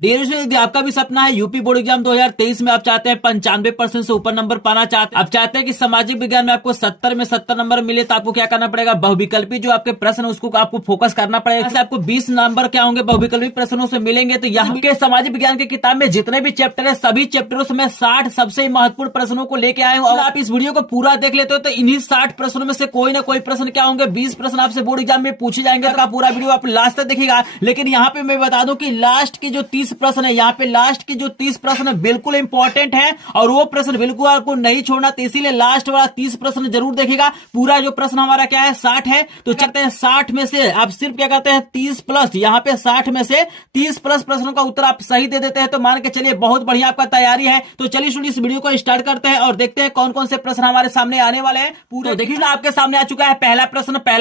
Dear student, यदि आपका भी सपना है यूपी बोर्ड एग्जाम 2023 में आप चाहते हैं 95% से ऊपर नंबर पाना चाहते हैं, आप चाहते हैं कि सामाजिक विज्ञान में आपको 70 में 70 नंबर मिले, तो आपको क्या करना पड़ेगा, बहुविकल्पी जो आपके प्रश्न है उसको आपको फोकस करना पड़ेगा। जैसे आपको 20 नंबर क्या होंगे बहुविकल्पी प्रश्नों से मिलेंगे, तो यहाँ के सामाजिक विज्ञान की किताब में जितने भी चैप्टर है सभी चैप्टरों से मैं 60 सबसे महत्वपूर्ण प्रश्नों को लेके आए हूँ। और आप इस वीडियो को पूरा देख लेते हो तो इन्हीं 60 प्रश्नों में से कोई ना कोई प्रश्न क्या होंगे, 20 प्रश्न आपसे बोर्ड एग्जाम में पूछे जाएंगे। तो पूरा वीडियो आप लास्ट तक देखिएगा। लेकिन यहाँ पे मैं बता दूं कि लास्ट के जो 30 प्रश्न है, यहाँ पे लास्ट के जो 30 प्रश्न बिल्कुल इंपॉर्टेंट है और वो प्रश्न बिल्कुल आपको नहीं छोड़ना, तो इसीलिए लास्ट वाला 30 प्रश्न जरूर देखिएगा। पूरा जो प्रश्न हमारा क्या है 60 है, तो चलते हैं 60 में से आप सिर्फ क्या करते हैं 30 प्लस, यहाँ पे 60 में से 30 प्लस प्रश्नों का उत्तर आप सही दे देते हैं तो मान के चलिए बहुत बढ़िया आपका तैयारी है। तो चलिए स्टूडेंट इस वीडियो को स्टार्ट करते हैं और देखते हैं कौन कौन से प्रश्न हमारे सामने आने वाले हैं। पूरे देखिए ना आपके सामने आ चुका है पहला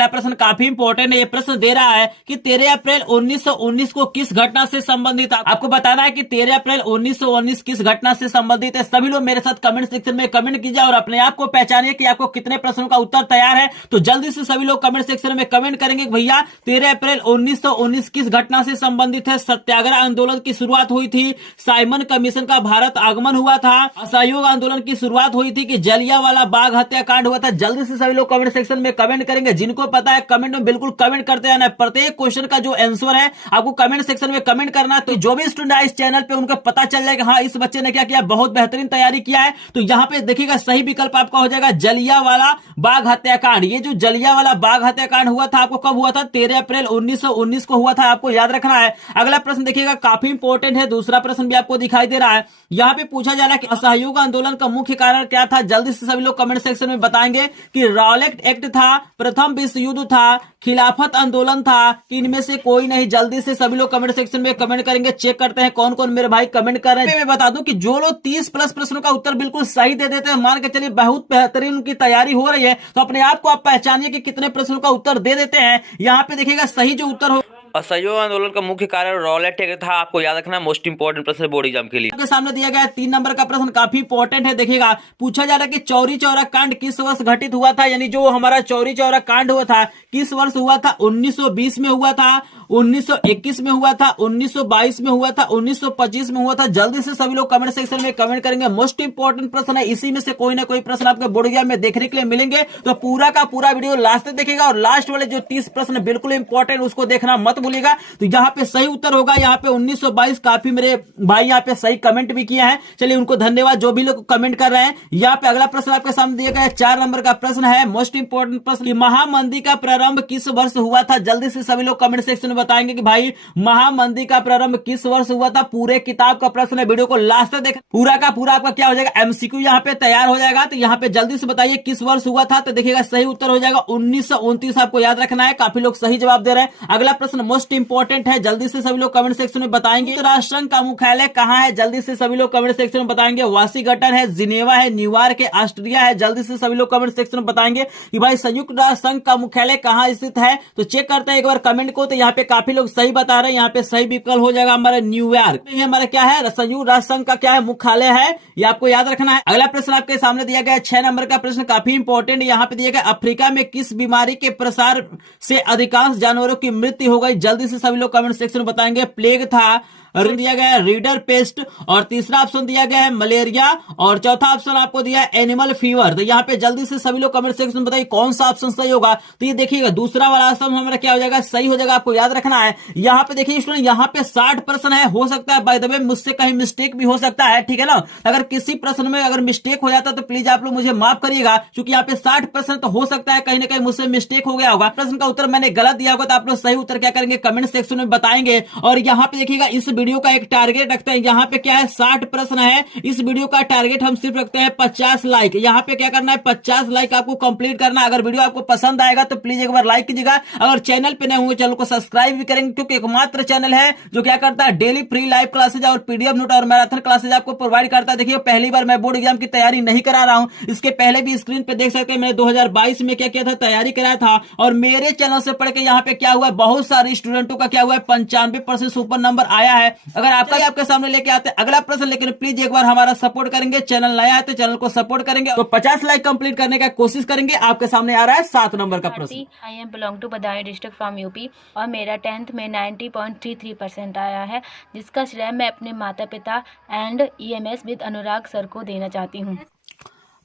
प्रश्न काफी इंपॉर्टेंट है। ये प्रश्न दे रहा है कि 13 अप्रैल 1919 को किस घटना से संबंधित, आपको बताना है कि 13 अप्रैल 1919 किस घटना से संबंधित है। सभी लोग मेरे साथ कमेंट सेक्शन में कमेंट कीजिए और अपने आप को पहचानिए कि आपको कितने प्रश्नों का उत्तर तैयार है। तो जल्दी से सभी लोग कमेंट सेक्शन में कमेंट करेंगे भैया 13 अप्रैल 1919 किस घटना से संबंधित है। सत्याग्रह आंदोलन की शुरुआत हुई थी, साइमन कमीशन का भारत आगमन हुआ था, असहयोग आंदोलन की शुरुआत हुई थी कि जलियांवाला बाग हत्याकांड हुआ था। जल्दी से सभी लोग कमेंट सेक्शन में कमेंट करेंगे। जिनको पता है कमेंट में बिल्कुल कमेंट करते रहना। प्रत्येक क्वेश्चन का जो आंसर है आपको कमेंट सेक्शन में कमेंट करना, तो जो भी स्टूडेंट है इस चैनल पे उनको पता चल जाएगा हाँ इस बच्चे ने क्या किया, बहुत बेहतरीन तैयारी किया है। तो यहाँ पे देखिएगा सही विकल्प आपका हो जाएगा जलियांवाला बाग हत्याकांड। ये जो जलियांवाला बाग हत्याकांड हुआ था आपको कब हुआ था, 13 अप्रैल 1919 को हुआ था, आपको याद रखना है। अगला प्रश्न देखिएगा काफी इंपॉर्टेंट है, दूसरा प्रश्न भी आपको दिखाई दे रहा है। यहाँ पे पूछा जा रहा है कि असहयोग आंदोलन का मुख्य कारण क्या था। जल्दी से सभी लोग कमेंट सेक्शन में बताएंगे कि रॉलेट एक्ट था, प्रथम विश्व युद्ध था, खिलाफत आंदोलन था, इनमें से कोई नहीं। जल्दी से सभी लोग कमेंट सेक्शन में कमेंट करेंगे। चेक करते हैं कौन कौन मेरे भाई कमेंट कर रहे हैं। मैं बता दूं कि जो लोग 30 प्लस प्रश्नों का उत्तर बिल्कुल सही दे देते हैं, मान के चलिए बहुत बेहतरीन उनकी तैयारी हो रही है। तो अपने आप को आप पहचानिए कि कितने प्रश्नों का उत्तर दे देते हैं। यहाँ पे देखिएगा सही जो उत्तर हो, असहयोग आंदोलन का मुख्य कारण रॉलेट एक्ट था, आपको याद रखना मोस्ट इंपोर्टेंट प्रश्न बोर्ड एग्जाम के लिए। आपके सामने दिया गया है 3 नंबर का प्रश्न काफी इंपॉर्टेंट है। देखिएगा पूछा जा रहा है कि चौरी चौरा कांड किस वर्ष घटित हुआ था, यानी जो हमारा चौरी चौरा कांड हुआ था किस वर्ष हुआ था। 1920 में हुआ था, 1921 में हुआ था, 1922 में हुआ था, 1925 में हुआ था। जल्दी से सभी लोग कमेंट सेक्शन में कमेंट करेंगे। मोस्ट इंपोर्टेंट प्रश्न है, इसी में से कोई ना कोई प्रश्न आपके बोर्ड एग्जाम में देखने के लिए मिलेंगे। तो पूरा का पूरा वीडियो लास्ट तक देखिएगा और लास्ट वाले जो 30 प्रश्न बिल्कुल इंपॉर्टेंट उसको देखना मत भूलिएगा। तो यहाँ पे सही उत्तर होगा यहाँ पे 1922। काफी मेरे भाई यहाँ पे सही कमेंट भी किया है, चलिए उनको धन्यवाद जो भी लोग कमेंट कर रहे हैं। यहाँ पे अगला प्रश्न आपके सामने दिया गया 4 नंबर का प्रश्न है, मोस्ट इंपोर्टेंट प्रश्न, महामंदी का प्रारंभ किस वर्ष हुआ था। जल्दी से सभी लोग कमेंट सेक्शन में बताएंगे कि भाई महामंदी का प्रारंभ किस वर्ष हुआ था। पूरे किताब का प्रश्न है, वीडियो को लास्ट तक देखें। पूरा का पूरा आपका क्या हो जाएगा एमसीक्यू यहाँ पे तैयार हो जाएगा। तो यहाँ पे जल्दी से बताइए किस वर्ष हुआ था, तो देखिएगा सही उत्तर हो जाएगा 1929, आपको याद रखना है। काफी लोग सही जवाब दे रहे हैं। अगला प्रश्न मोस्ट इंपोर्टेंट है, जल्दी से सभी लोग कमेंट सेक्शन में बताएंगे तो राष्ट्र संघ का मुख्यालय कहाँ है। जल्दी से सभी लोग कमेंट सेक्शन में बताएंगे वाशिंगटन है, जिनेवा है, न्यूयॉर्क है, ऑस्ट्रिया है। जल्दी से सभी लोग कमेंट सेक्शन में बताएंगे कि भाई संयुक्त राष्ट्र संघ का मुख्यालय कहाँ स्थित है। तो चेक करते हैं एक बार कमेंट को। तो यहाँ पे काफी लोग सही बता रहे हैं, यहाँ पे सही विकल्प हो जाएगा हमारा न्यूयॉर्क। ये हमारा क्या है, संयुक्त राष्ट्र संघ का क्या है मुख्यालय है, ये आपको याद रखना है। अगला प्रश्न आपके सामने दिया गया 6 नंबर का प्रश्न काफी इंपॉर्टेंट। यहाँ पे दिया गया अफ्रीका में किस बीमारी के प्रसार से अधिकांश जानवरों की मृत्यु हो गई। जल्दी से सभी लोग कमेंट सेक्शन में बताएंगे प्लेग था, दिया गया है रीडर पेस्ट, और तीसरा ऑप्शन दिया गया है मलेरिया, और चौथा ऑप्शन आपको दिया है एनिमल फीवर। तो यहाँ पे जल्दी से सभी लोग कमेंट सेक्शन में बताइए कौन सा ऑप्शन सही होगा। तो ये देखिएगा दूसरा वाला ऑप्शन हमारा क्या हो जाएगा, सही हो जाएगा, आपको याद रखना है। यहाँ पे देखिए स्टूडेंट यहाँ पे 60 प्रश्न है, हो सकता है बाय द वे मुझसे कहीं मिस्टेक भी हो सकता है, ठीक है ना। अगर किसी प्रश्न में अगर मिस्टेक हो जाता तो प्लीज आप लोग मुझे माफ करिएगा, क्योंकि यहाँ पे 60 प्रश्न तो हो सकता है कहीं ना कहीं मुझसे मिस्टेक हो गया होगा, प्रश्न का उत्तर मैंने गलत दिया होगा। तो आप लोग सही उत्तर क्या करेंगे कमेंट सेक्शन में बताएंगे। और यहाँ पे देखिएगा इस वीडियो का एक टारगेट रखते हैं, यहाँ पे क्या है 60 प्रश्न है, इस वीडियो का टारगेट हम सिर्फ रखते हैं 50 लाइक। यहाँ पे क्या करना है 50 लाइक आपको कंप्लीट करना है। अगर वीडियो आपको पसंद आएगा तो प्लीज एक बार लाइक कीजिएगा। अगर चैनल पे नए होंगे चैनल को सब्सक्राइब भी करेंगे, क्योंकि एकमात्र चैनल है जो क्या करता है डेली फ्री लाइव क्लासेज और पीडीएफ नोट और मैराथन क्लासेज आपको प्रोवाइड करता है। देखिए पहली बार मैं बोर्ड एग्जाम की तैयारी नहीं करा रहा हूं, इसके पहले भी स्क्रीन पे देख सकते हैं मैंने 2022 में क्या किया था, तैयारी कराया था। और मेरे चैनल से पढ़ के यहाँ पे क्या हुआ है, बहुत सारे स्टूडेंटों का क्या हुआ है 95% सुपर नंबर आया है। है। अगर आपका आपके सामने लेके आते हैं अगला प्रश्न, लेकिन प्लीज एक बार हमारा सपोर्ट करेंगे, चैनल नया है तो चैनल को सपोर्ट करेंगे, तो 50 लाइक कंप्लीट करने का कोशिश करेंगे। आपके सामने आ रहा है 7 नंबर का प्रश्न। I am belong to Badaun district from UP और मेरा 10th में 90.33% आया है, जिसका श्रेय मैं अपने माता पिता and EMS with Anurag sir को देना चाहती हूँ।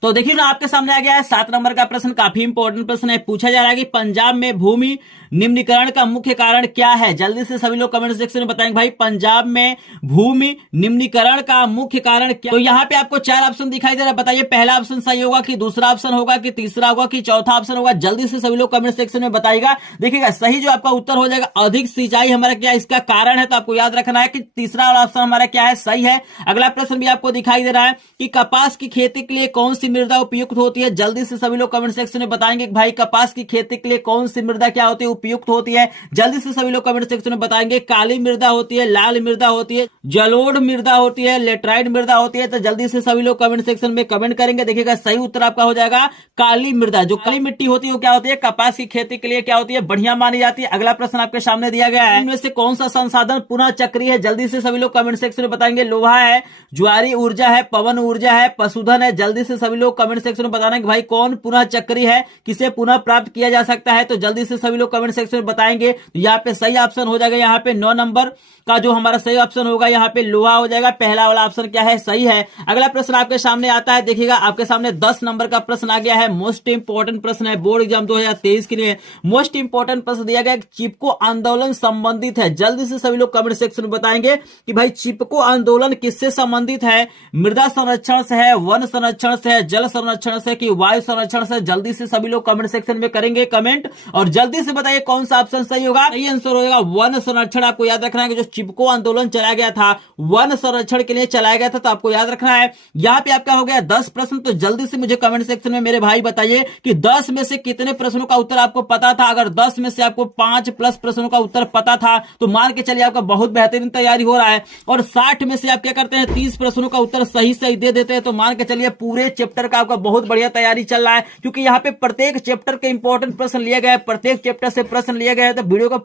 तो देखिए ना, आपके सामने आ गया है 7 नंबर का प्रश्न। काफी इंपॉर्टेंट प्रश्न है। पूछा जा रहा है कि पंजाब में भूमि निम्नीकरण का मुख्य कारण क्या है। जल्दी से सभी लोग कमेंट सेक्शन में बताएंगे भाई पंजाब में भूमि निम्नीकरण का मुख्य कारण क्या। तो यहाँ पे आपको 4 ऑप्शन दिखाई दे रहा है, बताइए पहला ऑप्शन सही होगा कि दूसरा ऑप्शन होगा कि तीसरा होगा कि चौथा ऑप्शन होगा। जल्दी से सभी लोग कमेंट सेक्शन में बताइएगा। देखिएगा सही जो आपका उत्तर हो जाएगा अधिक सिंचाई हमारा क्या इसका कारण है, तो आपको याद रखना है कि तीसरा वाला ऑप्शन हमारा क्या है, सही है। अगला प्रश्न भी आपको दिखाई दे रहा है कि कपास की खेती के लिए कौन सी मृदा उपयुक्त होती है। जल्दी से सभी लोग कमेंट सेक्शन में बताएंगे कि भाई कपास की खेती के लिए कौन सी मृदा क्या होती है, उपयुक्त होती है। जल्दी से सभी लोग कमेंट सेक्शन में बताएंगे काली मृदा होती है, लाल मृदा होती है, जलोढ़ मृदा होती है, लेटराइट मृदा होती है। तो जल्दी से सभी लोग कमेंट सेक्शन में कमेंट करेंगे। देखिएगा सही उत्तर आपका हो जाएगा काली मृदा। जो काली मिट्टी होती है वो क्या होती है, कपास की खेती के लिए क्या होती है, बढ़िया मानी जाती है। अगला प्रश्न आपके सामने दिया गया है, इनमें से कौन सा संसाधन पुनः चक्रीय है। जल्दी से सभी लोग कमेंट सेक्शन में बताएंगे लोहा है, ज्वारी ऊर्जा है, पवन ऊर्जा है, पशुधन है। जल्दी से सभी लोग कमेंट सेक्शन में बताना कि भाई कौन पुनः चक्रीय है, किसे पुनः प्राप्त किया जा सकता है। तो जल्दी से सभी लोग कमेंट सेक्शन में बताएंगे। तो यहाँ पे सही ऑप्शन हो जाएगा, यहाँ पे 9 नंबर का जो हमारा सही ऑप्शन होगा यहाँ पे लोहा हो जाएगा। पहला वाला ऑप्शन क्या है, सही है। अगला प्रश्न आपके सामने आता है, देखिएगा आपके सामने 10 नंबर का प्रश्न आ गया है। मोस्ट इंपोर्टेंट प्रश्न है, बोर्ड एग्जाम 2023 के लिए मोस्ट इंपोर्टेंट प्रश्न दिया गया है, चिपको आंदोलन संबंधित है। जल्दी से सभी लोग कमेंट सेक्शन में बताएंगे कि भाई चिपको आंदोलन किससे संबंधित है, मृदा संरक्षण से है, वन संरक्षण से है, जल संरक्षण से कि वायु संरक्षण से। जल्दी से सभी लोग कमेंट सेक्शन में करेंगे कमेंट और जल्दी से बताइए कौन सा ऑप्शन सही होगा। सही आंसर होगा वन संरक्षण। आपको याद रखना है कि जो चिपको आंदोलन चलाया गया था वन संरक्षण के लिए चलाया गया था, तो आपको याद रखना है। यहाँ पे आपका हो गया 10 प्रश्न। तो जल्दी से मुझे कमेंट सेक्शन में मेरे भाई बताइए कि 10 में से कितने प्रश्नों का उत्तर आपको पता था। अगर 10 में से आपको 5+ प्रश्नों का उत्तर पता था तो मान के चलिए आपका बहुत बेहतरीन तैयारी हो रहा है। और 60 में से आप क्या करते हैं 30 प्रश्नों का उत्तर सही सही दे देते हैं, तो मान के चलिए पूरे चैप्टर का आपका बहुत बढ़िया तैयारी चल रहा है। क्योंकि यहाँ पे प्रत्येक चैप्टर के इंपॉर्टेंट प्रश्न लिए गए, प्रत्येक चैप्टर से प्रश्न लिए गए, तो वीडियो का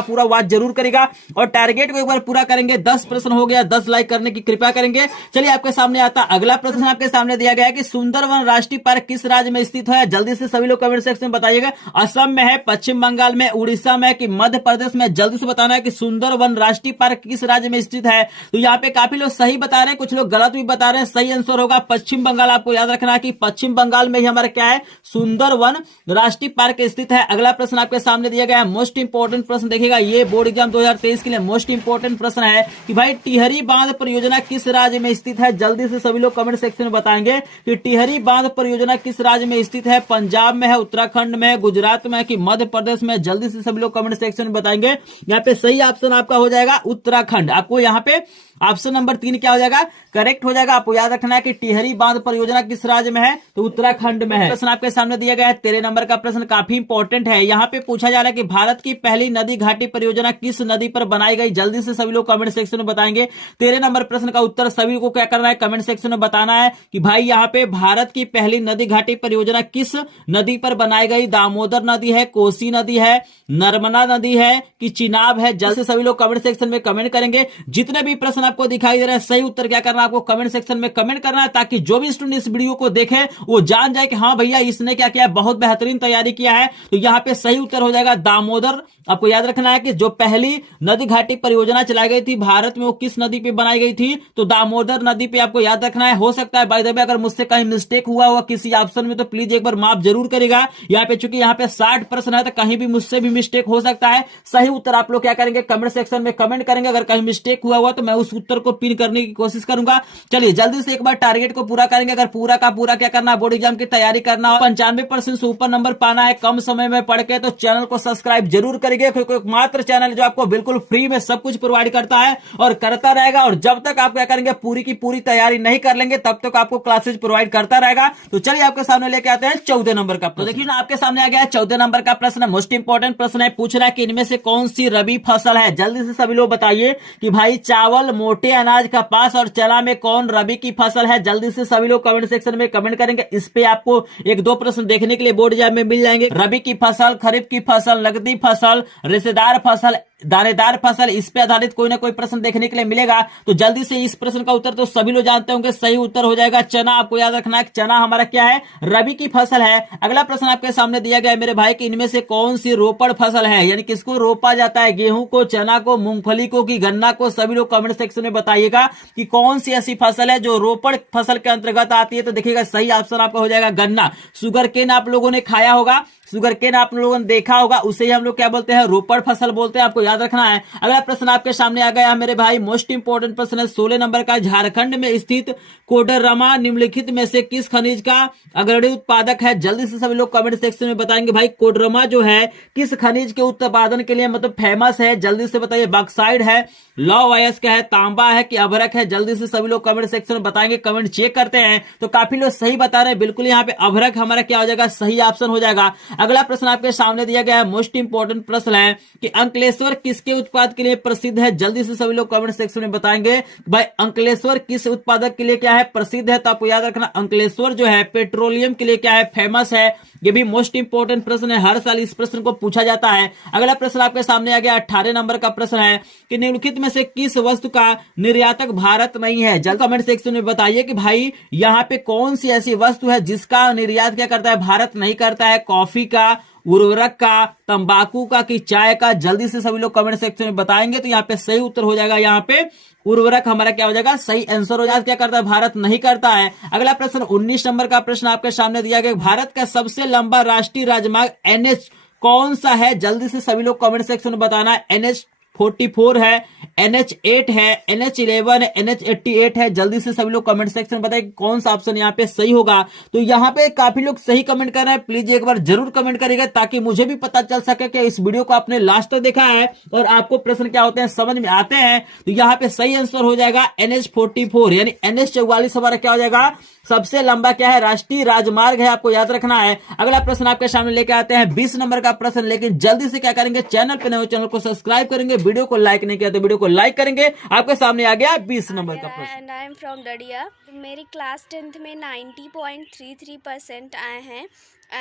पूरा वॉच जरूर करेगा और टारगेट को एक बार पूरा करेंगे। 10 प्रश्न हो गया, 10 लाइक करने की कृपा करेंगे। चलिए आपके सामने आता अगला प्रश्न आपके सामने दिया गया है कि सुंदरवन राष्ट्रीय पार्क किस राज्य में स्थित है। जल्दी से सभी लोग कमेंट सेक्शन में बताइएगा असम में है, पश्चिम बंगाल में, उड़ीसा में कि मध्य प्रदेश में। जल्दी से बताना है कि सुंदरवन राष्ट्रीय पार्क किस राज्य में स्थित है। तो यहाँ पे काफी लोग सही बता रहे हैं, कुछ लोग गलत भी बता रहे हैं। सही आंसर होगा पश्चिम बंगाल। आपको याद रखना है कि पश्चिम बंगाल में ही हमारा क्या है, सुंदरवन राष्ट्रीय पार्क स्थित है। अगला प्रश्न आपके सामने दिया गया है मोस्ट इंपोर्टेंट प्रश्न। देखिएगा ये बोर्ड एग्जाम 2023 के लिए मोस्ट इंपोर्टेंट प्रश्न है कि भाई टिहरी बांध परियोजना किस राज्य में स्थित है। जल्दी से सभी लोग कमेंट सेक्शन में बताएंगे कि टिहरी बांध परियोजना किस राज्य में स्थित है। पंजाब में है, उत्तराखंड में है, गुजरात में है कि मध्य प्रदेश में। जल्दी से सभी लोग कमेंट सेक्शन में बताएंगे। यहाँ पे सही ऑप्शन आपका हो जाएगा उत्तराखंड। आपको यहाँ पे ऑप्शन नंबर 3 क्या हो जाएगा, करेक्ट हो जाएगा। आपको याद रखना है कि टिहरी बांध परियोजना किस राज्य में है, तो उत्तराखंड में है। प्रश्न आपके सामने दिया गया है 13 नंबर का प्रश्न, काफी इंपॉर्टेंट है। यहाँ पे पूछा जा रहा है कि भारत की पहली नदी घाटी परियोजना किस नदी पर बनाई गई। जल्दी से सभी लोग कमेंट सेक्शन में बताएंगे। 13 नंबर प्रश्न का उत्तर सभी को क्या करना है, कमेंट सेक्शन में बताना है कि भाई यहाँ पे भारत की पहली नदी घाटी परियोजना किस नदी पर बनाई गई। दामोदर नदी है, कोसी नदी है, नर्मदा नदी है कि चिनाब है। जल्द से सभी लोग कमेंट सेक्शन में कमेंट करेंगे। जितने भी प्रश्न आपको दिखाई दे रहे हैं सही उत्तर क्या करना है, आपको कमेंट सेक्शन में कमेंट करना है, ताकि जो भी स्टूडेंट इस वीडियो को देखे वो जान जाए कि हाँ भैया इसने क्या किया, बहुत बेहतरीन तैयारी किया है। तो यहाँ पे सही उत्तर हो जाएगा दामोदर। आपको याद रखना है कि जो पहली नदी घाटी परियोजना चलाई गई थी भारत में वो किस नदी पे बनाई गई थी, तो दामोदर नदी पे आपको याद रखना है। हो सकता है बाय द वे अगर मुझसे कहीं मिस्टेक हुआ हुआ किसी ऑप्शन में तो प्लीज एक बार माफ जरूर करेगा। यहाँ पे चूंकि यहाँ पे 60 प्रश्न है तो कहीं भी मुझसे भी मिस्टेक हो सकता है। सही उत्तर आप लोग क्या करेंगे, कमेंट सेक्शन में कमेंट करेंगे। अगर कहीं मिस्टेक हुआ तो मैं उस उत्तर को पिन करने की कोशिश करूंगा। चलिए जल्दी से एक बार टारगेट को पूरा करेंगे। अगर पूरा का पूरा क्या करना है, बोर्ड एग्जाम की तैयारी करना हो, 95% से ऊपर नंबर पाना है कम समय में पढ़ के, तो चैनल को सब्सक्राइब जरूर करेंगे, क्योंकि एकमात्र चैनल जो आपको बिल्कुल फ्री में सब कुछ प्रोवाइड करता है और करता रहेगा। और जब तक आप क्या करेंगे पूरी की पूरी तैयारी नहीं कर लेंगे तब तक आपको क्लासेज प्रोवाइड करता रहेगा। तो चलिए आपके सामने लेके आते हैं 14 नंबर का प्रश्न। देखिए ना आपके सामने आ गया है 14 नंबर का प्रश्न, मोस्ट इंपोर्टेंट प्रश्न है। पूछ रहा है कि इनमें से कौन सी रबी फसल है। जल्दी से सभी लोग बताइए कि भाई चावल, मोटे अनाज, कपास और चना में कौन रबी की फसल है। जल्दी से सभी लोग कमेंट सेक्शन में कमेंट करेंगे। इस पे आपको 1-2 प्रश्न देखने के लिए बोर्ड एग्जाम में मिल जाएंगे। रबी की फसल, खरीफ की फसल, नकदी फसल, रिश्तेदार फसल, दानेदार फसल, इस पे आधारित कोई ना कोई प्रश्न देखने के लिए मिलेगा। तो जल्दी से इस प्रश्न का उत्तर तो सभी लोग जानते होंगे, सही उत्तर हो जाएगा चना। आपको याद रखना है चना हमारा क्या है, रबी की फसल है। अगला प्रश्न आपके सामने दिया गया है मेरे भाई कि इनमें से कौन सी रोपड़ फसल है, यानी किसको रोपा जाता है, गेहूं को, चना को, मूंगफली को कि गन्ना को। सभी लोग कमेंट सेक्शन में बताइएगा कि कौन सी ऐसी फसल है जो रोपड़ फसल के अंतर्गत आती है। तो देखिएगा सही ऑप्शन आपका हो जाएगा गन्ना। शुगर केन आप लोगों ने खाया होगा, शुगर केन आप लोगों ने देखा होगा, उसे ही हम लोग क्या बोलते हैं, रोपड़ फसल बोलते हैं। आपको याद रखना है। अगला प्रश्न आपके सामने आ गया मेरे भाई, मोस्ट इंपोर्टेंट प्रश्न है 16 नंबर का। झारखंड में स्थित कोडरमा निम्नलिखित में से किस खनिज का अग्रणी उत्पादक है। जल्दी से सभी लोग कमेंट सेक्शन में बताएंगे भाई कोडरमा जो है किस खनिज के उत्पादन के लिए मतलब फेमस है। जल्दी से बताइए, बॉक्साइड है, लौह अयस्क है, तांबा है कि अभ्रक है। जल्दी से सभी लोग कमेंट सेक्शन में बताएंगे। कमेंट चेक करते हैं तो काफी लोग सही बता रहे हैं, बिल्कुल यहाँ पे अभ्रक हमारा क्या हो जाएगा, सही ऑप्शन हो जाएगा। अगला प्रश्न आपके सामने दिया गया है, मोस्ट इंपोर्टेंट प्रश्न है कि अंकलेश्वर किसके उत्पाद के लिए प्रसिद्ध है। जल्दी से सभी लोग कमेंट सेक्शन में बताएंगे भाई अंकलेश्वर किस उत्पादक के लिए क्या है, प्रसिद्ध है। तो आपको याद रखना अंकलेश्वर जो है पेट्रोलियम के लिए क्या है, फेमस है। ये भी मोस्ट इंपोर्टेंट प्रश्न है, हर साल इस प्रश्न को पूछा जाता है। अगला प्रश्न आपके सामने आ गया 18 नंबर का प्रश्न है कि निम्नलिखित में से किस वस्तु का निर्यातक भारत नहीं है। जल्द कमेंट सेक्शन में बताइए कि भाई यहाँ पे कौन सी ऐसी वस्तु है जिसका निर्यात क्या करता है, भारत नहीं करता है। कॉफी का, उर्वरक का, तंबाकू का कि चाय का। जल्दी से सभी लोग कमेंट सेक्शन में बताएंगे तो यहाँ पे सही उत्तर हो जाएगा, यहाँ पे उर्वरक हमारा क्या हो जाएगा, सही आंसर हो जाएगा। क्या करता है, भारत नहीं करता है। अगला प्रश्न 19 नंबर का प्रश्न आपके सामने दिया गया, भारत का सबसे लंबा राष्ट्रीय राजमार्ग NH कौन सा है। जल्दी से सभी लोग कमेंट सेक्शन में बताना है। NH44 है, NH8 है, NH11 है, NH88 है। जल्दी से सभी लोग कमेंट सेक्शन में बताएं कौन सा ऑप्शन यहाँ पे सही होगा। तो यहाँ पे काफी लोग सही कमेंट कर रहे हैं, प्लीज एक बार जरूर कमेंट करिएगा ताकि मुझे भी पता चल सके कि इस वीडियो को आपने लास्ट तक देखा है और आपको प्रश्न क्या होते हैं समझ में आते हैं। तो यहाँ पे सही आंसर हो जाएगा NH44, यानी NH44 हमारा क्या हो जाएगा, सबसे लंबा क्या है, राष्ट्रीय राजमार्ग है। आपको याद रखना है। अगला प्रश्न आपके सामने लेके आते हैं 20 नंबर का प्रश्न, लेकिन जल्दी से क्या करेंगे, चैनल पे नए हो चैनल को सब्सक्राइब करेंगे, वीडियो को लाइक नहीं किया तो वीडियो को लाइक करेंगे। आपके सामने आ गया 20 नंबर का प्रश्न। एंड आई एम फ्रॉम डडिया। मेरी क्लास 10th में 90.33% आए हैं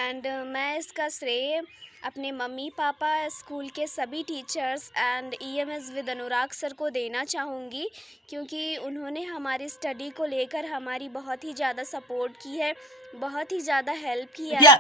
एंड मैं इसका श्रेय अपने मम्मी पापा, स्कूल के सभी teachers and EMS with Anurag sir को देना चाहूँगी, क्योंकि उन्होंने हमारी स्टडी को लेकर हमारी बहुत ही ज़्यादा सपोर्ट की है, बहुत ही ज़्यादा हेल्प की है।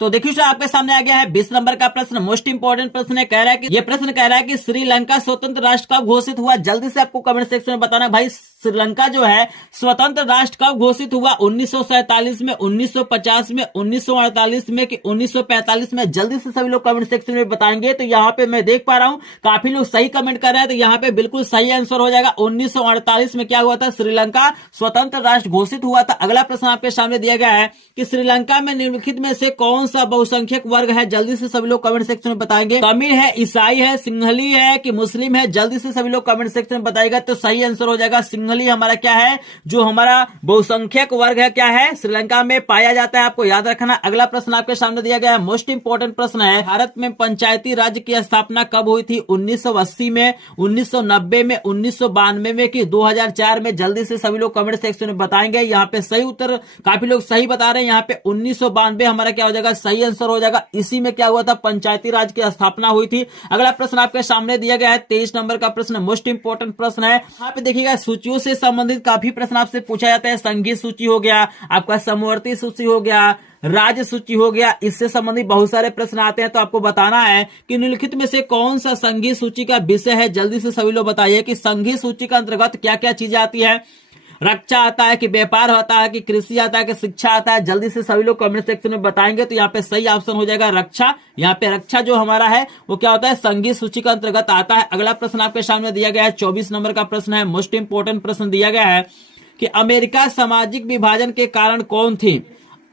तो देखिए सर आपके सामने आ गया है 20 नंबर का प्रश्न, मोस्ट इंपोर्टेंट प्रश्न है। कह रहा है कि ये प्रश्न कह रहा है कि श्रीलंका स्वतंत्र राष्ट्र कब घोषित हुआ। जल्दी से आपको कमेंट सेक्शन में बताना भाई श्रीलंका जो है स्वतंत्र राष्ट्र कब घोषित हुआ, 1947 में, 1950 में, 1948 में कि 1945 में। जल्दी से सभी लोग कमेंट सेक्शन में बताएंगे। तो यहाँ पे मैं देख पा रहा हूँ काफी लोग सही कमेंट कर रहे हैं, तो यहाँ पे बिल्कुल सही आंसर हो जाएगा। 1948 में क्या हुआ था, श्रीलंका स्वतंत्र राष्ट्र घोषित हुआ था। अगला प्रश्न आपके सामने दिया गया है कि श्रीलंका में निम्नलिखित में से कौन सा बहुसंख्यक वर्ग है। जल्दी से सभी लोग कमेंट सेक्शन में बताएंगे, तमिल है, ईसाई है, सिंहली है कि मुस्लिम है। जल्दी से सभी लोग कमेंट सेक्शन में बताएगा तो सही आंसर हो जाएगा सिंहली हमारा क्या है, जो हमारा बहुसंख्यक वर्ग है क्या है, श्रीलंका में पाया जाता है। आपको याद रखना। अगला प्रश्न आपके सामने दिया गया है, मोस्ट इंपोर्टेंट प्रश्न है, भारत में पंचायती राज्य की स्थापना कब हुई थी, 1980 में, 1990 में, 1992 में कि 2004 में। जल्दी से सभी लोग कमेंट सेक्शन में बताएंगे। यहाँ पे सही उत्तर काफी लोग सही बता रहे हैं, यहाँ पे 1992 हमारा क्या हो जाएगा, सही आंसर हो जाएगा। इसी में क्या हुआ था, पंचायती राज की स्थापना हुई थी। अगला प्रश्न आपके सामने दिया गया है 23 नंबर का प्रश्न, मोस्ट इंपोर्टेंट प्रश्न है। यहाँ पे देखिएगा सूचियों से संबंधित काफी प्रश्न आपसे पूछा जाता है। संगीत सूची हो गया, आपका समवर्ती सूची हो गया, राज्य सूची हो गया, इससे संबंधित बहुत सारे प्रश्न आते हैं। तो आपको बताना है कि निम्नलिखित में से कौन सा संगीत सूची का विषय है। जल्दी से सभी लोग बताइए कि संगीत सूची का अंतर्गत क्या क्या चीजें आती है। रक्षा आता है कि व्यापार होता है कि कृषि आता है कि शिक्षा आता है। जल्दी से सभी लोग कमेंट सेक्शन में बताएंगे तो यहाँ पे सही ऑप्शन हो जाएगा रक्षा। यहाँ पे रक्षा जो हमारा है वो क्या होता है, संगीत सूची का अंतर्गत आता है। अगला प्रश्न आपके सामने दिया गया है 24 नंबर का प्रश्न है, मोस्ट इंपोर्टेंट प्रश्न दिया गया है कि अमेरिका सामाजिक विभाजन के कारण कौन थी,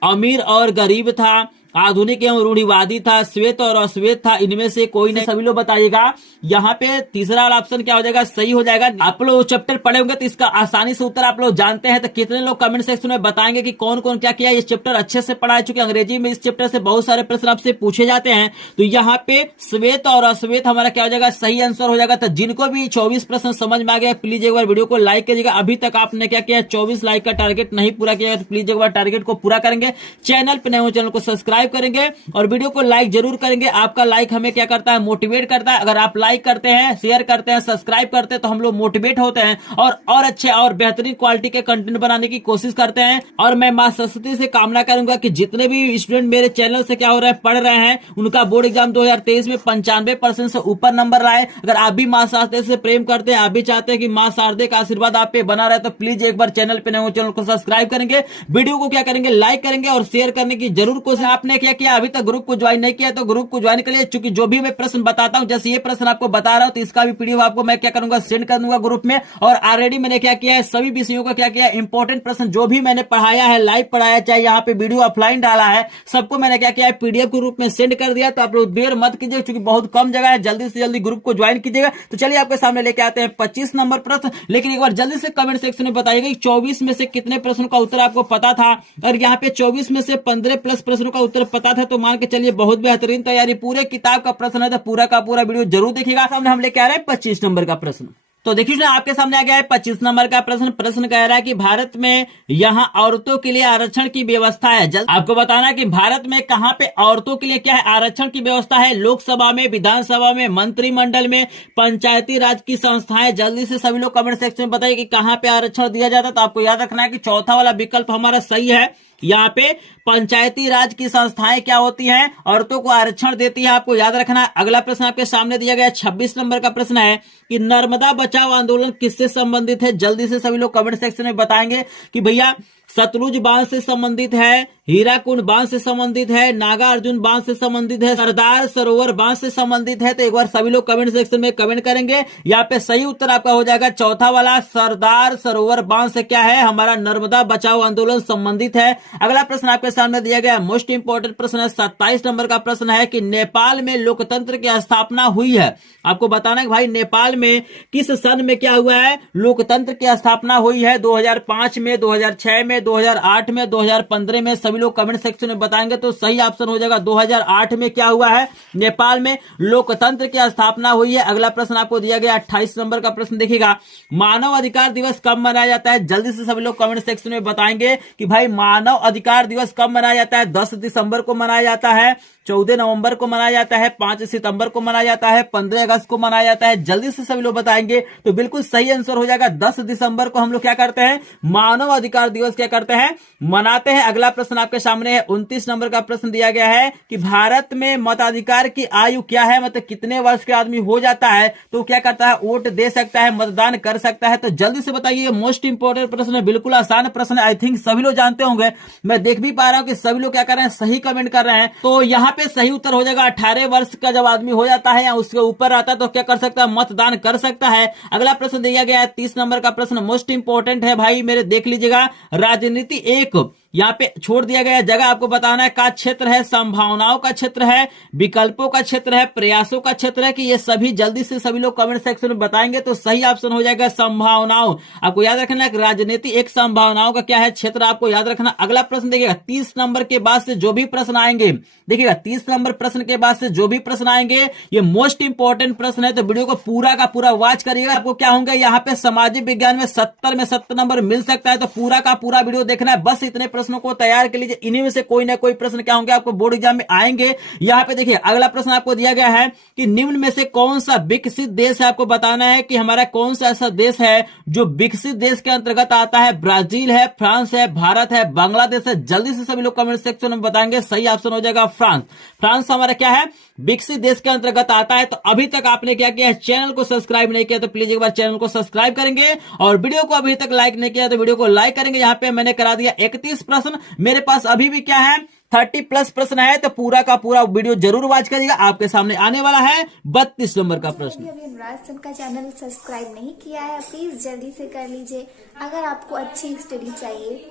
अमीर और गरीब था, आधुनिक एवं रूढ़िवादी था, श्वेत और अश्वेत था, इनमें से कोई नहीं। सभी लोग बताइएगा। यहाँ पे तीसरा वाला ऑप्शन क्या हो जाएगा, सही हो जाएगा। आप लोग चैप्टर पढ़े होंगे तो इसका आसानी से उत्तर आप लोग जानते हैं। तो कितने लोग कमेंट सेक्शन में बताएंगे कि कौन कौन क्या किया। ये चैप्टर अच्छे से पढ़ा है, चूंकि अंग्रेजी में इस चैप्टर से बहुत सारे प्रश्न आपसे पूछे जाते हैं। तो यहाँ पे श्वेत और अश्वेत हमारा क्या हो जाएगा, सही आंसर हो जाएगा। तो जिनको भी 24 प्रश्न समझ में आ गया प्लीज एक बार वीडियो को लाइक करिएगा। अभी तक आपने क्या किया, 24 लाइक का टारगेट नहीं पूरा किया तो प्लीज एक बार टारगेट को पूरा करेंगे। चैनल पर नए हो चैनल को सब्सक्राइब सब्सक्राइब करेंगे और वीडियो को लाइक जरूर करेंगे। आपका लाइक हमें क्या करता है, मोटिवेट करता है। अगर आप लाइक करते हैं, शेयर करते हैं, सब्सक्राइब करते हैं तो हम लोग मोटिवेट होते हैं और अच्छे और बेहतरीन क्वालिटी के कंटेंट बनाने की कोशिश करते हैं। और मैं मां सरस्वती से कामना करूंगा कि जितने भी स्टूडेंट मेरे चैनल से क्या हो रहा है, पढ़ रहे हैं, उनका बोर्ड एग्जाम 2023 में 95% से ऊपर नंबर लाए। अगर आप भी मां शारदे से प्रेम करते हैं, आप भी चाहते हैं कि मां शारदे का आशीर्वाद आप पे बना रहे, तो प्लीज एक बार चैनल पे नए हो, चैनल को सब्सक्राइब करेंगे, वीडियो को क्या करेंगे, लाइक करेंगे और शेयर करने की जरूर कोशिश। आपने क्या किया, अभी तक ग्रुप को ज्वाइन नहीं किया तो ग्रुप को ज्वाइन करिए, क्योंकि जो भी मैं प्रश्न बताता हूं, जैसे ये प्रश्न आपको बता रहा हूं, तो इसका भी पीडीएफ आपको मैं क्या करूंगा, सेंड कर दूंगा ग्रुप में। और ऑलरेडी मैंने क्या किया है, सभी विषयों का क्या किया, इंपॉर्टेंट प्रश्न जो भी मैंने पढ़ाया है, लाइव पढ़ाया, चाहे यहाँ पे वीडियो ऑफलाइन डाला है, सबको मैंने क्या किया है, पीडीएफ के रूप में सेंड कर दिया। तो आप लोग देर मत कीजिए, क्योंकि बहुत कम जगह है, जल्दी से जल्दी ग्रुप को ज्वाइन कीजिएगा। तो चलिए आपके सामने लेके आते हैं 25 नंबर प्रश्न। लेकिन एक बार जल्दी से कमेंट सेक्शन में बताइएगा कि 24 में से कितने प्रश्नों का उत्तर आपको पता था। और यहाँ पे 24 में से 15 प्लस प्रश्नों का उत्तर पता था, तो मान के चलिए बहुत बेहतरीन तैयारी। पूरे किताब का प्रश्न है तो पूरा का पूरा वीडियो जरूर देखिएगा। सामने हम लेके आ रहे हैं 25 नंबर का प्रश्न। तो देखिए ना, आपके सामने आ गया है 25 नंबर का प्रश्न कह रहा है कि भारत में यहाँ औरतों के लिए आरक्षण की व्यवस्था है। जल्द आपको बताना है कि भारत में कहाँ पे औरतों के लिए क्या है, आरक्षण की व्यवस्था है। लोकसभा में, विधानसभा में, मंत्रिमंडल में, पंचायती राज की संस्थाएं। जल्दी से सभी लोग कमेंट सेक्शन में बताइए कि कहाँ पे आरक्षण दिया जाता है। तो आपको याद रखना है कि चौथा वाला विकल्प हमारा सही है। यहाँ पे पंचायती राज की संस्थाएं क्या होती हैं, औरतों को आरक्षण देती है, आपको याद रखना है। अगला प्रश्न आपके सामने दिया गया 26 नंबर का प्रश्न है कि नर्मदा बचाओ आंदोलन किससे संबंधित है। जल्दी से सभी लोग कमेंट सेक्शन में बताएंगे कि भैया सतलुज बांध से संबंधित है, हीराकुंड बांध से संबंधित है, नागा अर्जुन बांध से संबंधित है, सरदार सरोवर बांध से संबंधित है। तो एक बार सभी लोग कमेंट सेक्शन में कमेंट करेंगे। यहाँ पे सही उत्तर आपका हो जाएगा चौथा वाला, सरदार सरोवर बांध से क्या है, हमारा नर्मदा बचाओ आंदोलन संबंधित है। अगला प्रश्न आपके सामने दिया गया मोस्ट इंपोर्टेंट प्रश्न है, 27 नंबर का प्रश्न है कि नेपाल में लोकतंत्र की स्थापना हुई है। आपको बताना है कि भाई नेपाल में किस सन में क्या हुआ है, लोकतंत्र की स्थापना हुई है। 2005 में, 2006 में, 2008 में, 2015 में। सभी लोग कमेंट सेक्शन में बताएंगे तो सही ऑप्शन हो जाएगा 2008 में क्या हुआ है, नेपाल में लोकतंत्र की स्थापना हुई है। अगला प्रश्न आपको दिया गया 28 नंबर का प्रश्न देखिएगा, मानव अधिकार दिवस कब मनाया जाता है। जल्दी से सभी लोग कमेंट सेक्शन में बताएंगे कि भाई मानव अधिकार दिवस कब मनाया जाता है। 10 दिसंबर को मनाया जाता है, 14 नवंबर को मनाया जाता है, 5 सितंबर को मनाया जाता है, 15 अगस्त को मनाया जाता है। जल्दी से सभी लोग बताएंगे तो बिल्कुल सही आंसर हो जाएगा 10 दिसंबर को हम लोग क्या करते हैं, मानव अधिकार दिवस क्या करते हैं, मनाते हैं। अगला प्रश्न आपके सामने है 29 नंबर का प्रश्न दिया गया है कि भारत में मताधिकार की आयु क्या है, मतलब कितने वर्ष के आदमी हो जाता है तो क्या करता है, वोट दे सकता है, मतदान कर सकता है। तो जल्दी से बताइए, मोस्ट इंपोर्टेंट प्रश्न है, बिल्कुल आसान प्रश्न है। आई थिंक सभी लोग जानते होंगे, मैं देख भी पा रहा हूं कि सभी लोग क्या कर रहे हैं, सही कमेंट कर रहे हैं। तो यहाँ पे सही उत्तर हो जाएगा 18 वर्ष का जब आदमी हो जाता है या उसके ऊपर आता है तो क्या कर सकता है, मतदान कर सकता है। अगला प्रश्न दिया गया है 30 नंबर का प्रश्न, मोस्ट इंपोर्टेंट है भाई मेरे, देख लीजिएगा। राजनीति एक यहाँ पे छोड़ दिया गया जगह आपको बताना है का क्षेत्र है, संभावनाओं का क्षेत्र है, विकल्पों का क्षेत्र है, प्रयासों का क्षेत्र है कि ये सभी। जल्दी से सभी लोग कमेंट सेक्शन में बताएंगे तो सही ऑप्शन हो जाएगा संभावनाओं। आपको याद रखना है राजनीति एक संभावनाओं का क्या है, क्षेत्र, आपको याद रखना। अगला प्रश्न देखिएगा 30 नंबर के बाद से जो भी प्रश्न आएंगे, देखिएगा 30 नंबर प्रश्न के बाद से जो भी प्रश्न आएंगे ये मोस्ट इंपोर्टेंट प्रश्न है, तो वीडियो को पूरा का पूरा वॉच करिएगा। आपको क्या होंगे, यहाँ पे सामाजिक विज्ञान में 70 में 70 नंबर मिल सकता है, तो पूरा का पूरा वीडियो देखना है। बस इतने प्रश्नों को तैयार कर लीजिए, इन्हीं में से कोई ना कोई प्रश्न क्या होंगे आपको बोर्ड एग्जाम में आएंगे। यहाँ पे देखिए अगला प्रश्न आपको दिया गया है कि निम्न में से कौन सा विकसित देश है। आपको बताना है कि हमारा कौन सा ऐसा देश है जो विकसित देश के अंतर्गत आता है। ब्राजील है, फ्रांस है, भारत है, बांग्लादेश है। जल्दी से सभी लोग कमेंट सेक्शन में बताएंगे, सही ऑप्शन हो जाएगा फ्रांस। फ्रांस हमारा क्या है, विकसित देश के अंतर्गत आता है। तो अभी तक आपने क्या किया है, चैनल को सब्सक्राइब नहीं किया तो प्लीज एक बार चैनल को सब्सक्राइब करेंगे, और वीडियो को अभी तक लाइक नहीं किया तो वीडियो को लाइक करेंगे। यहाँ पे मैंने करा दिया 31 प्रश्न, मेरे पास अभी भी क्या है 30 प्लस प्रश्न है, तो पूरा का पूरा वीडियो जरूर वॉच करिएगा। आपके सामने आने वाला है 32 नंबर का प्रश्न। अभी अनुराग सर का चैनल सब्सक्राइब नहीं किया है, प्लीज जल्दी से कर लीजिए अगर आपको अच्छी स्टडी चाहिए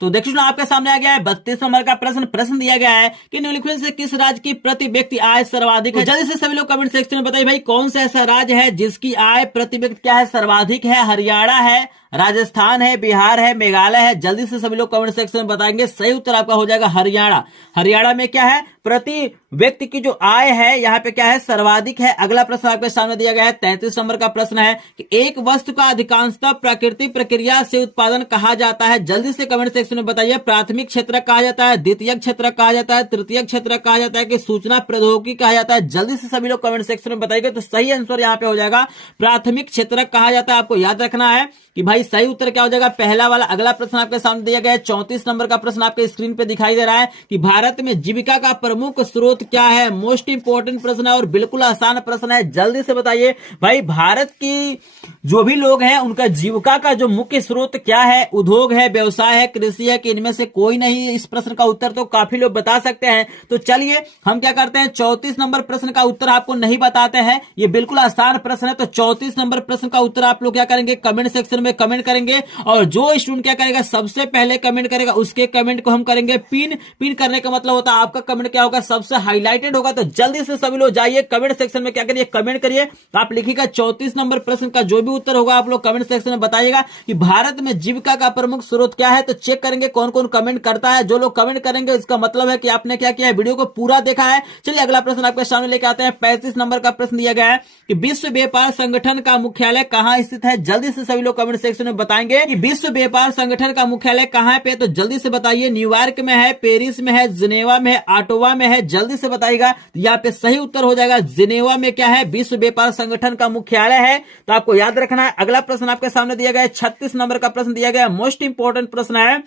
तो देखिए ना, आपके सामने आ गया है 32 नंबर का प्रश्न दिया गया है कि निम्नलिखित से किस राज्य की प्रति व्यक्ति आय सर्वाधिक है। जल्दी से सभी लोग कमेंट सेक्शन में बताइए भाई कौन सा ऐसा राज्य है जिसकी आय प्रति व्यक्ति क्या है, सर्वाधिक है। हरियाणा है, राजस्थान है, बिहार है, मेघालय है? जल्दी से सभी लोग कमेंट सेक्शन में बताएंगे। सही उत्तर आपका हो जाएगा हरियाणा। हरियाणा में क्या है, प्रति व्यक्ति की जो आय है यहाँ पे क्या है, सर्वाधिक है। अगला प्रश्न आपके सामने दिया गया है 33 नंबर का प्रश्न है कि एक वस्तु का अधिकांशतः प्राकृतिक प्रक्रिया से उत्पादन कहा जाता है। जल्दी से कमेंट सेक्शन में बताइए। प्राथमिक क्षेत्र कहा जाता है, द्वितीय क्षेत्र कहा जाता है, तृतीय क्षेत्र कहा जाता है कि सूचना प्रौद्योगिकी कहा जाता है? जल्दी से सभी लोग कमेंट सेक्शन में बताइए। तो सही आंसर यहाँ पे हो जाएगा प्राथमिक क्षेत्र कहा जाता है। आपको याद रखना है कि भाई सही उत्तर क्या हो जाएगा, पहला वाला। अगला प्रश्न आपके सामने दिया गया है 34 नंबर का प्रश्न आपके स्क्रीन पे दिखाई दे रहा है कि भारत में जीविका का प्रमुख स्रोत क्या है? मोस्ट इंपोर्टेंट प्रश्न है और बिल्कुल आसान प्रश्न है। जल्दी से बताइए भाई, भारत की जो भी लोग हैं उनका जीविका का जो मुख्य स्रोत क्या है? उद्योग है, व्यवसाय है, कृषि है कि इनमें से कोई नहीं? इस प्रश्न का उत्तर तो काफी लोग बता सकते हैं। तो चलिए हम क्या करते हैं, 34 नंबर प्रश्न का उत्तर आपको नहीं बताते हैं, ये बिल्कुल आसान प्रश्न है। तो 34 नंबर प्रश्न का उत्तर आप लोग क्या करेंगे, कमेंट सेक्शन में कमेंट करेंगे और जो स्टूडेंट क्या करेगा, सबसे पहले कमेंट करेगा उसके कमेंट को हम करेंगे पिन। पिन करने का मतलब होता है आपका कमेंट क्या होगा, सबसे हाईलाइटेड होगा। तो जल्दी से सभी लोग जाइए कमेंट सेक्शन में क्या करिए, कमेंट करिए। आप लिखिएगा 34 नंबर प्रश्न का जो भी उत्तर होगा आप लोग कमेंट सेक्शन में बताइएगा कि भारत में जीविका का प्रमुख स्रोत क्या है। तो चेक करेंगे कौन कौन कमेंट करता है। जो लोग कमेंट करेंगे इसका मतलब है कि आपने क्या किया है, वीडियो को पूरा देखा है। चलिए अगला प्रश्न आपके सामने लेके आते हैं। 35 नंबर का प्रश्न दिया गया है कि विश्व व्यापार संगठन का मुख्यालय कहां स्थित है? जल्दी से सभी लोग कमेंट सेक्शन में बताएंगे कि विश्व व्यापार संगठन का मुख्यालय कहां पे? तो जल्दी से बताइए। न्यूयॉर्क में है, पेरिस में है, जिनेवा में है, ऑटोवा में है? जल्दी से बताइएगा। तो यहाँ पे सही उत्तर हो जाएगा जिनेवा में क्या है, विश्व व्यापार संगठन का मुख्यालय है। तो आपको याद रखना है। अगला प्रश्न आपके सामने दिया गया है 36 नंबर का प्रश्न दिया गया है। मोस्ट इंपोर्टेंट प्रश्न है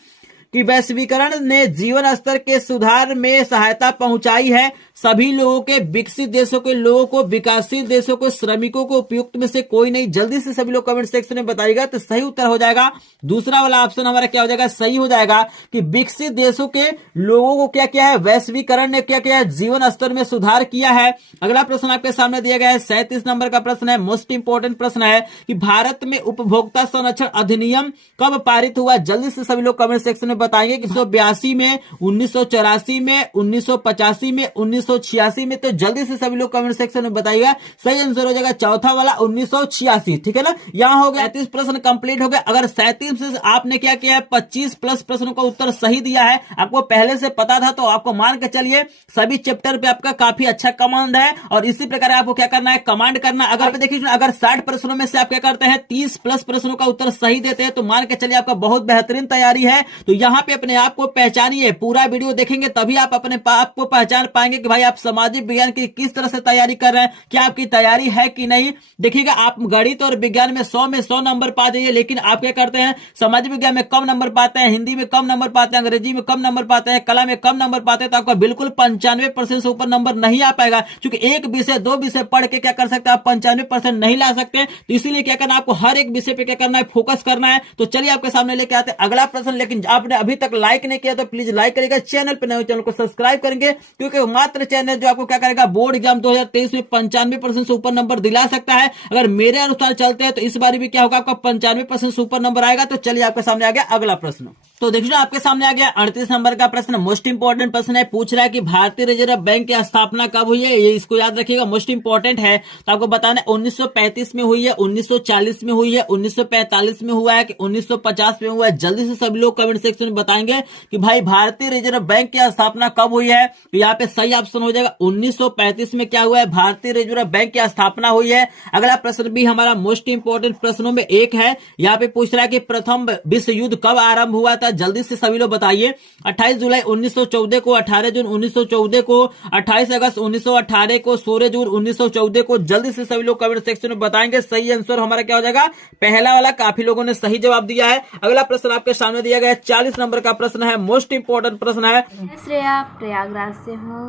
कि वैश्वीकरण ने जीवन स्तर के सुधार में सहायता पहुंचाई है। सभी लोगों के, विकसित देशों के लोगों को, विकासशील देशों को, श्रमिकों को उपयुक्त में से कोई नहीं? जल्दी से सभी लोग कमेंट सेक्शन में बताइएगा। तो सही उत्तर हो जाएगा दूसरा वाला ऑप्शन हमारा क्या हो जाएगा, सही हो जाएगा कि विकसित देशों के लोगों को क्या किया है, वैश्वीकरण ने क्या किया है, जीवन स्तर में सुधार किया है। अगला प्रश्न आपके सामने दिया गया है 37 नंबर का प्रश्न है। मोस्ट इंपोर्टेंट प्रश्न है कि भारत में उपभोक्ता संरक्षण अधिनियम कब पारित हुआ? जल्दी से सभी लोग कमेंट सेक्शन में बताएंगे कि 1982 में, 1984 में, 1985 में, 1986 में? तो जल्दी से सभी लोग कमेंट सेक्शन में बताइएगा। सही आंसर हो जाएगा चौथा वाला 1986। ठीक है ना। यहाँ हो गया 37 प्रश्न कंप्लीट हो गया। अगर 37 से आपने क्या किया है, 25 प्लस प्रश्नों का उत्तर सही दिया है, आपको पहले से पता था, तो आपको मान के चलिए सभी चैप्टर पे आपका काफी अच्छा कमांड है। और इसी प्रकार आपको क्या करना है, कमांड करना। अगर देखिए अगर 60 प्रश्नों में से आप क्या करते हैं, 30 प्लस प्रश्नों का उत्तर सही देते हैं, तो मान के चलिए आपका बहुत बेहतरीन तैयारी है। तो यहाँ पे अपने आप को पहचानिए। पूरा वीडियो देखेंगे तभी आप अपने आप को पहचान पाएंगे कि भाई आप सामाजिक विज्ञान की किस तरह से तैयारी कर रहे हैं, क्या आपकी तैयारी है कि नहीं। देखिएगा आप गणित और विज्ञान में 100 नंबर पा जाइए, लेकिन आप क्या करते हैं, सामाजिक विज्ञान में कम नंबर पाते हैं, हिंदी में कम नंबर पाते हैं, अंग्रेजी में कम नंबर पाते हैं, कला में कम नंबर पाते हैं। तो आपका बिल्कुल 95% से ऊपर नंबर नहीं आ पाएगा, क्योंकि एक विषय 2 विषय पढ़ के क्या कर सकते हैं आप 95% नहीं ला सकते। तो इसीलिए क्या करना है, आपको हर एक विषय पे क्या करना है, फोकस करना है। तो चलिए आपके सामने लेके आते हैं अगला प्रश्न। लेकिन आपने अभी तक लाइक नहीं किया तो प्लीज लाइक करेगा, चैनल पर नए चैनल को सब्सक्राइब करेंगे, क्योंकि मात्र चैनल जो आपको क्या करेगा, बोर्ड एग्जाम 2023 में 95% से ऊपर नंबर दिला सकता है। अगर मेरे अनुसार चलते हैं तो इस बार भी क्या होगा, आपका 95% से ऊपर नंबर आएगा। तो चलिए आपके सामने आ गया अगला प्रश्न। तो देखिए आपके सामने आ गया 38 नंबर का प्रश्न। मोस्ट इंपोर्टेंट प्रश्न है, पूछ रहा है कि भारतीय रिजर्व बैंक की स्थापना कब हुई है। ये इसको याद रखिएगा, मोस्ट इंपोर्टेंट है। तो आपको बताना है 1935 में हुई है, 1940 में हुई है, 1945 में हुआ है कि 1950 में हुआ है। जल्दी से सभी लोग कमेंट सेक्शन में बताएंगे कि भाई भारतीय रिजर्व बैंक की स्थापना कब हुई है। तो यहाँ पे सही ऑप्शन हो जाएगा 1935 में क्या हुआ है, भारतीय रिजर्व बैंक की स्थापना हुई है। अगला प्रश्न भी हमारा मोस्ट इंपोर्टेंट प्रश्नों में एक है। यहाँ पे पूछ रहा है कि प्रथम विश्व युद्ध कब आरंभ हुआ था। जल्दी से सभी लोग बताइए। 28 जुलाई 1914 को, 18 जून 1914 को, 28 अगस्त 1918 को, 16 जून 1914 को। जल्दी से सभी लोग कमेंट सेक्शन में बताएंगे। सही आंसर हमारा क्या हो जाएगा, पहला वाला। काफी लोगों ने सही जवाब दिया है। अगला प्रश्न आपके सामने दिया गया है 40 नंबर का प्रश्न है, मोस्ट इंपोर्टेंट प्रश्न है। मैं श्रेया प्रयागराज से हूँ।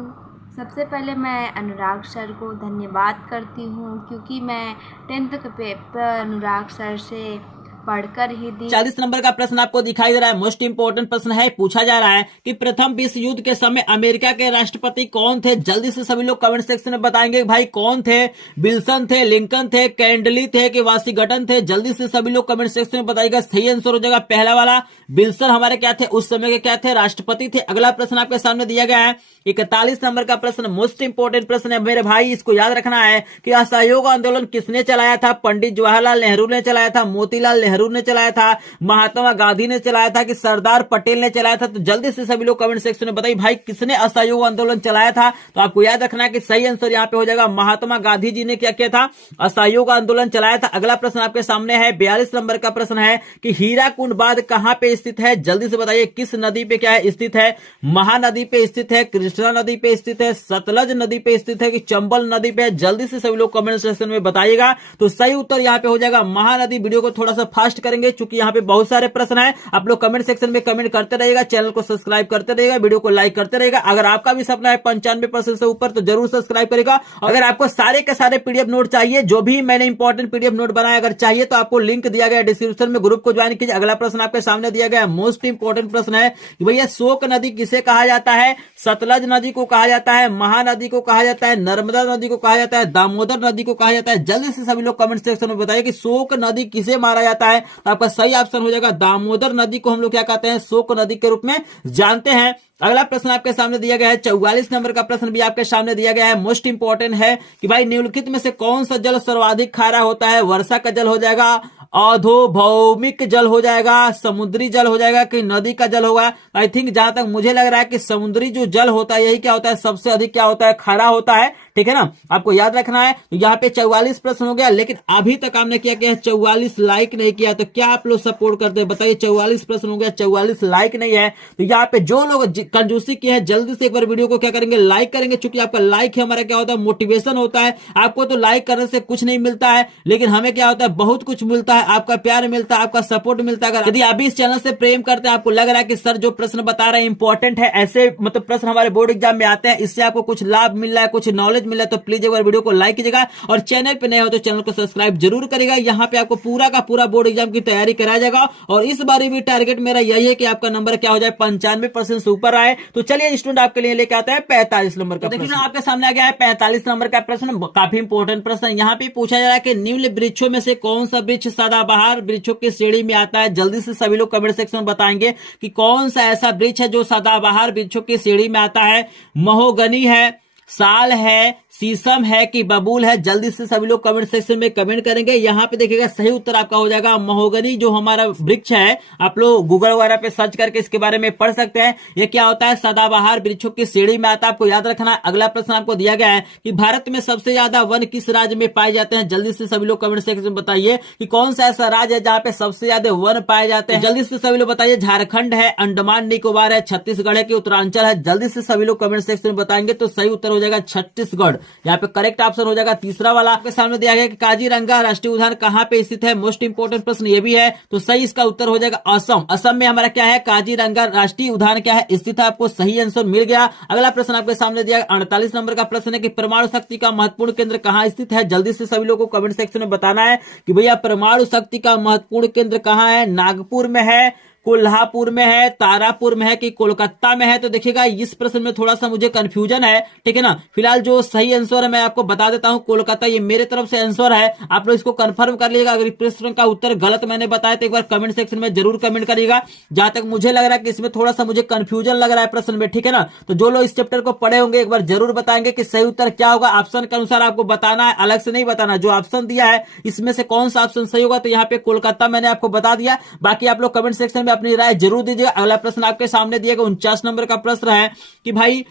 सबसे पहले मैं अनुराग सर को धन्यवाद करती हूँ, क्योंकि मैं 10th का पेपर अनुराग सर से पढ़कर ही दी। 40 नंबर का प्रश्न आपको दिखाई दे रहा है, मोस्ट इंपोर्टेंट प्रश्न है। पूछा जा रहा है कि प्रथम विश्व युद्ध के समय अमेरिका के राष्ट्रपति कौन थे। जल्दी से सभी लोग कमेंट सेक्शन में बताएंगे भाई कौन थे। विल्सन थे, लिंकन थे, कैंडली थे कि वाशिंगटन थे। जल्दी से सभी लोग कमेंट सेक्शन में बताइएगा। सही आंसर हो जाएगा पहला वाला, विल्सन हमारे क्या थे, उस समय के क्या थे, राष्ट्रपति थे। अगला प्रश्न आपके सामने दिया गया है 41 नंबर का प्रश्न, मोस्ट इंपोर्टेंट प्रश्न है मेरे भाई। इसको याद रखना है कि असहयोग आंदोलन किसने चलाया था। पंडित जवाहरलाल नेहरू ने चलाया था, मोतीलाल नेहरू नेहरू ने चलाया था, महात्मा गांधी ने चलाया था कि सरदार पटेल ने चलाया था? तो जल्दी से सभी लोग कमेंट सेक्शन में बताइए भाई किसने असहयोग आंदोलन चलाया था। तो आपको याद रखना है कि सही आंसर यहाँ पे हो जाएगा महात्मा गांधी जी ने क्या किया था, असहयोग आंदोलन चलाया था। अगला प्रश्न आपके सामने है 42 नंबर का प्रश्न है कि हीराकुंड बांध कहां पे स्थित है? जल्दी से बताइए किस नदी पे क्या है स्थित है? महानदी पे स्थित है, कृष्णा नदी पे स्थित है, सतलज नदी पे स्थित है कि चंबल नदी पे? जल्दी से सभी लोग कमेंट सेक्शन में बताइएगा। तो सही उत्तर यहाँ पे हो जाएगा महानदी। वीडियो को थोड़ा सा फास्ट करेंगे क्योंकि यहाँ पे बहुत सारे प्रश्न है। आप लोग कमेंट सेक्शन में कमेंट करते रहिएगा, चैनल को सब्सक्राइब करते रहिएगा, वीडियो को लाइक करते रहिएगा। अगर आपका भी सपना है 95% से ऊपर तो जरूर सब्सक्राइब करेगा। अगर आपको सारे के सारे पीडीएफ नोट चाहिए, जो भी मैंने इंपॉर्टेंट पीडीएफ नोट बनाया अगर चाहिए तो आपको लिंक दिया गया डिस्क्रिप्शन में, ग्रुप को ज्वाइन कीजिए। अगला प्रश्न आपके सामने दिया गया मोस्ट इंपोर्टेंट प्रश्न है कि भैया शोक नदी किसे कहा जाता है? सतलज नदी को कहा जाता है, महानदी को कहा जाता है, नर्मदा नदी को कहा जाता है, दामोदर नदी को कहा जाता है? जल्दी से सभी लोग कमेंट सेक्शन में बताइए कि शोक नदी किसे माना जाता है। तो आपका सही ऑप्शन हो जाएगा दामोदर नदी को हम लोग क्या कहते हैं, शोक नदी के रूप में जानते हैं। अगला प्रश्न आपके सामने दिया गया है 44 नंबर का प्रश्न भी आपके सामने दिया गया है, मोस्ट इंपोर्टेंट है कि भाई निम्नलिखित में से कौन सा जल सर्वाधिक खारा होता है? वर्षा का जल हो जाएगा, अधोभौमिक जल हो जाएगा, समुद्री जल हो जाएगा कि नदी का जल होगा? आई थिंक जहां तक मुझे लग रहा है कि समुद्री जो जल होता है यही क्या होता है, सबसे अधिक क्या होता है, खारा होता है। ठीक है ना, आपको याद रखना है। तो यहाँ पे 44 प्रश्न हो गया, लेकिन अभी तक आपने क्या किया है, 44 लाइक नहीं किया। तो क्या आप लोग सपोर्ट करते हैं बताइए? 44 प्रश्न हो गया, 44 लाइक नहीं है। तो यहाँ पे जो लोग कंजूसी किए हैं जल्दी से एक बार वीडियो को क्या करेंगे, लाइक करेंगे, क्योंकि आपका लाइक है हमारा क्या होता है, मोटिवेशन होता है। आपको तो लाइक करने से कुछ नहीं मिलता है, लेकिन हमें क्या होता है, बहुत कुछ मिलता है। आपका प्यार मिलता है, आपका सपोर्ट मिलता है। अगर यदि आप इस चैनल से प्रेम करते हैं, आपको लग रहा है कि सर जो प्रश्न बता रहे हैं इंपॉर्टेंट है, ऐसे मतलब प्रश्न हमारे बोर्ड एग्जाम में आते हैं, इससे आपको कुछ लाभ मिल रहा है, कुछ नॉलेज मिल रहा है, तो प्लीज एक बार वीडियो को लाइक कीजिएगा। और चैनल पे नए हो तो चैनल को सब्सक्राइब जरूर करेगा। यहाँ पे आपको पूरा का पूरा बोर्ड एग्जाम की तैयारी कराया जाएगा। और इस बार भी टारगेट मेरा यही है कि आपका नंबर क्या हो जाए, 95% से ऊपर आए। तो चलिए स्टूडेंट आपके लिए लेके आता है 45 नंबर का प्रश्न। आपके सामने आ गया है 45 नंबर का प्रश्न, काफी इंपोर्टेंट प्रश्न। यहाँ पे पूछा जा रहा है कि निम्न वृक्षों में से कौन सा वृक्ष सदाबहार वृक्षों की श्रेणी में आता है? जल्दी से सभी लोग कमेंट सेक्शन में बताएंगे कि कौन सा ऐसा वृक्ष है जो सदाबहार वृक्षों की श्रेणी में आता है। महोगनी है, साल है, शीशम है कि बबूल है? जल्दी से सभी लोग कमेंट सेक्शन में कमेंट करेंगे। यहाँ पे देखिएगा सही उत्तर आपका हो जाएगा महोगनी। जो हमारा वृक्ष है, आप लोग गूगल वगैरह पे सर्च करके इसके बारे में पढ़ सकते हैं। ये क्या होता है, सदाबहार वृक्षों की श्रेणी में आता है, आपको याद रखना है। अगला प्रश्न आपको दिया गया है कि भारत में सबसे ज्यादा वन किस राज्य में पाए जाते हैं? जल्दी से सभी लोग कमेंट सेक्शन में बताइए कि कौन सा ऐसा राज्य है जहाँ पे सबसे ज्यादा वन पाए जाते हैं। जल्दी से सभी लोग बताइए। झारखंड है, अंडमान निकोबार है, छत्तीसगढ़ है कि उत्तरांचल है? जल्दी से सभी लोग कमेंट सेक्शन में बताएंगे। तो सही उत्तर हो जाएगा छत्तीसगढ़। यहाँ पे करेक्ट ऑप्शन हो जाएगा तीसरा वाला। आपके सामने दिया गया कि काजीरंगा राष्ट्रीय उद्यान कहां पे स्थित है? मोस्ट इंपोर्टेंट प्रश्न ये भी है। तो सही इसका उत्तर हो जाएगा असम। असम में हमारा क्या है, काजीरंगा राष्ट्रीय उद्यान क्या है, स्थित है। आपको सही आंसर मिल गया। अगला प्रश्न आपके सामने दिया 48 नंबर का प्रश्न है कि परमाणु शक्ति का महत्वपूर्ण केंद्र कहां स्थित है? जल्दी से सभी लोगों को कमेंट सेक्शन में बताना है कि भैया परमाणु शक्ति का महत्वपूर्ण केंद्र कहां है। नागपुर में है, कोल्हापुर में है, तारापुर में है कि कोलकाता में है? तो देखिएगा इस प्रश्न में थोड़ा सा मुझे कंफ्यूजन है। ठीक है ना, फिलहाल जो सही आंसर है मैं आपको बता देता हूं, कोलकाता। ये मेरे तरफ से आंसर है, आप लोग इसको कंफर्म कर लीजिएगा। अगर प्रश्न का उत्तर गलत मैंने बताया तो एक बार कमेंट सेक्शन में जरूर कमेंट करिएगा। जहां तक मुझे लग रहा है कि इसमें थोड़ा सा मुझे कंफ्यूजन लग रहा है प्रश्न में। ठीक है ना, तो जो लोग इस चैप्टर को पढ़े होंगे एक बार जरूर बताएंगे कि सही उत्तर क्या होगा। ऑप्शन के अनुसार आपको बताना है, अलग से नहीं बताना। जो ऑप्शन दिया है इसमें से कौन सा ऑप्शन सही होगा, तो यहाँ पे कोलकाता मैंने आपको बता दिया। बाकी आप लोग कमेंट सेक्शन में अपनी राय जरूर। अगला प्रश्न आपके सामने दिया गया 49 नंबर का प्रश्न है कि भाई